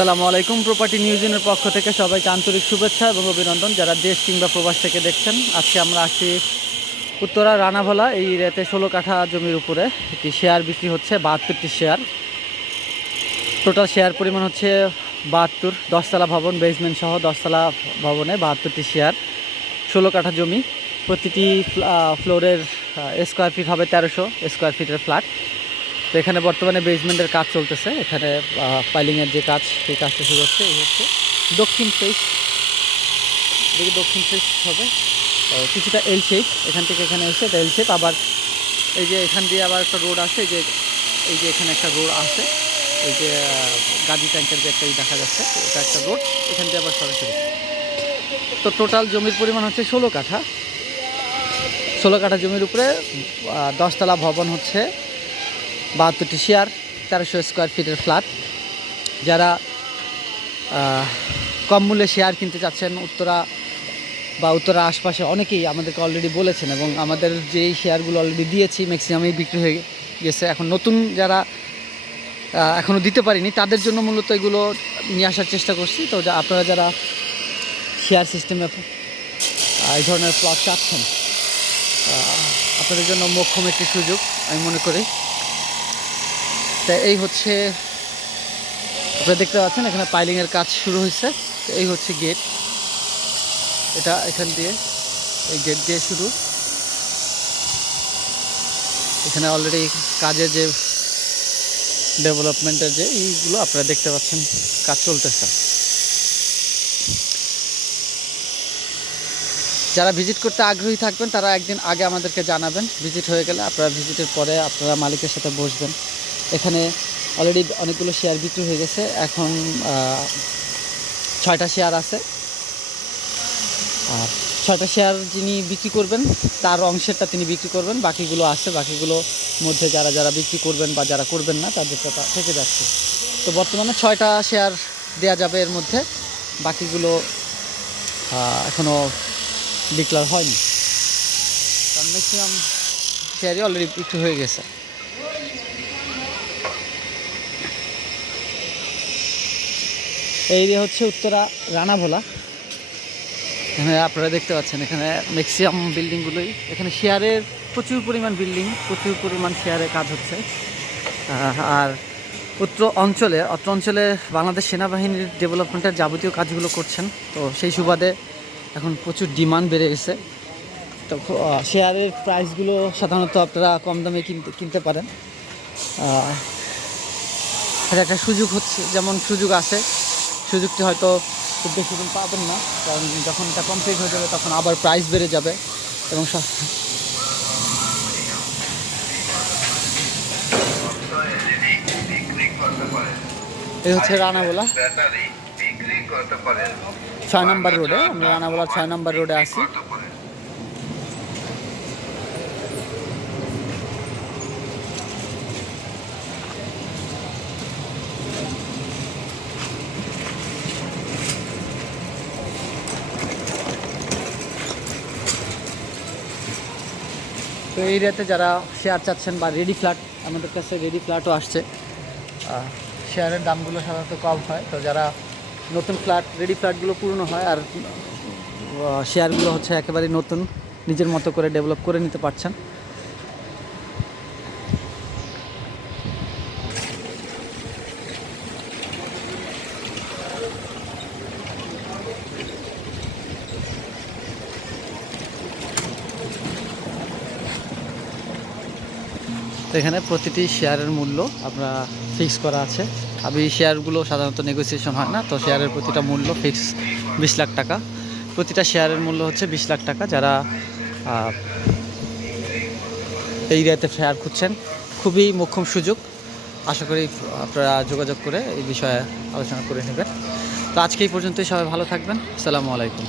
আসসালামু আলাইকুম। প্রপার্টি নিউজের পক্ষ থেকে সবাইকে আন্তরিক শুভেচ্ছা এবং অভিনন্দন যারা দেশ কিংবা প্রবাস থেকে দেখছেন। আজকে আমরা আসছি উত্তরা রানাভোলা এই এরিয়াতে 16 কাঠা জমির উপরে একটি শেয়ার বিক্রি হচ্ছে, 72টি শেয়ার। টোটাল শেয়ার পরিমাণ হচ্ছে 72, 10তলা ভবন বেসমেন্ট সহ 10তলা ভবনে 72টি শেয়ার, 16 কাঠা জমি। প্রতিটি ফ্লোরের স্কোয়ার ফিট হবে 1300 স্কোয়ার ফিটের ফ্ল্যাট। তো এখানে বর্তমানে বেসমেন্টের কাজ চলতেছে, এখানে পাইলিংয়ের যে কাজ সেই কাজটা শুরু হচ্ছে। এই হচ্ছে দক্ষিণ ফেস, এদিকে দক্ষিণ ফেস হবে কিছুটা এল শেপ, এখান থেকে এখানে এসে এটা এল শেপ। আবার এই যে এখান দিয়ে আবার একটা রোড আসে, এই যে এখানে একটা রোড আছে, এই যে গাড়ি ট্যাঙ্কের যে একটা দেখা যাচ্ছে, এটা একটা রোড, এখান দিয়ে আবার সরাসরি। তো টোটাল জমির পরিমাণ হচ্ছে 16 কাঠা। 16 কাঠা জমির উপরে 10তলা ভবন হচ্ছে, 72টি শেয়ার, 1300 স্কোয়ার ফিটের ফ্ল্যাট। যারা কম মূল্যে শেয়ার কিনতে চাচ্ছেন উত্তরা বা উত্তরা আশপাশে, অনেকেই আমাদেরকে অলরেডি বলেছেন এবং আমাদের যেই শেয়ারগুলো অলরেডি দিয়েছি ম্যাক্সিমামই বিক্রি হয়ে গেছে। এখন নতুন যারা এখনও দিতে পারিনি তাদের জন্য মূলত এগুলো নিয়ে আসার চেষ্টা করছি। তো আপনারা যারা শেয়ার সিস্টেমে এই ধরনের প্লট চাচ্ছেন, আপনাদের জন্য মোক্ষম একটি সুযোগ আমি মনে করি। তা এই হচ্ছে আপনারা দেখতে পাচ্ছেন এখানে পাইলিংয়ের কাজ শুরু হয়েছে। তো এই হচ্ছে গেট, এটা এখান দিয়ে এই গেট দিয়ে শুরু। এখানে অলরেডি কাজের যে ডেভেলপমেন্টের যে এইগুলো আপনারা দেখতে পাচ্ছেন, কাজ চলতেছে। যারা ভিজিট করতে আগ্রহী থাকবেন তারা একদিন আগে আমাদেরকে জানাবেন, ভিজিট হয়ে গেলে আপনারা ভিজিটের পরে আপনারা মালিকের সাথে বসবেন। এখানে অলরেডি অনেকগুলো শেয়ার বিক্রি হয়ে গেছে, এখন 6টা শেয়ার আছে। আর 6টা শেয়ার যিনি বিক্রি করবেন তার অংশেরটা তিনি বিক্রি করবেন, বাকিগুলো আছে, বাকিগুলো মধ্যে যারা যারা বিক্রি করবেন বা যারা করবেন না তাদেরটা থেকে যাচ্ছে। তো বর্তমানে 6টা শেয়ার দেয়া যাবে, এর মধ্যে বাকিগুলো এখনও ডিক্লেয়ার হয়নি, কারণ ম্যাক্সিমাম শেয়ারই অলরেডি বিক্রি হয়ে গেছে। এই এরিয়া হচ্ছে উত্তরা রানাভোলা। এখানে আপনারা দেখতে পাচ্ছেন এখানে ম্যাক্সিমাম বিল্ডিংগুলোই, এখানে শেয়ারের প্রচুর পরিমাণ বিল্ডিং, প্রচুর পরিমাণ শেয়ারের কাজ হচ্ছে। আর অত্র অঞ্চলে বাংলাদেশ সেনাবাহিনীর ডেভেলপমেন্টের যাবতীয় কাজগুলো করছেন। তো সেই সুবাদে এখন প্রচুর ডিমান্ড বেড়ে গেছে। তো শেয়ারের প্রাইসগুলো সাধারণত আপনারা কম দামে কিনতে পারেন। এটা একটা সুযোগ হচ্ছে, যেমন সুযোগ আছে, সুযোগটি হয়তো খুব বেশি দিন পাবেন না, কারণ যখন এটা কমপ্লিট হয়ে যাবে তখন আবার প্রাইস বেড়ে যাবে। এবং এই হচ্ছে রানাভোলা 6 নম্বর রোডে, আমরা রানাভোলা 6 নম্বর রোডে আছি। তো এই এরিয়াতে যারা শেয়ার চাচ্ছেন বা রেডি ফ্ল্যাট, আমাদের কাছে রেডি ফ্ল্যাটও আসছে। শেয়ারের দামগুলো সাধারণত কম হয়। তো যারা নতুন ফ্ল্যাট, রেডি ফ্ল্যাটগুলো পুরনো হয়, আর শেয়ারগুলো হচ্ছে একেবারে নতুন, নিজের মতো করে ডেভেলপ করে নিতে পারছেন। তো এখানে প্রতিটি শেয়ারের মূল্য আমরা ফিক্স করা আছে। আমি শেয়ারগুলো সাধারণত নেগোসিয়েশন হয় না, তো শেয়ারের প্রতিটা মূল্য ফিক্স 20 লাখ টাকা। প্রতিটা শেয়ারের মূল্য হচ্ছে 20 লাখ টাকা। যারা এই এরিয়াতে শেয়ার খুঁজছেন, খুবই মোক্ষম সুযোগ। আশা করি আপনারা যোগাযোগ করে এই বিষয়ে আলোচনা করে নেবেন। তো আজকে এই পর্যন্তই, সবাই ভালো থাকবেন। আসসালামু আলাইকুম।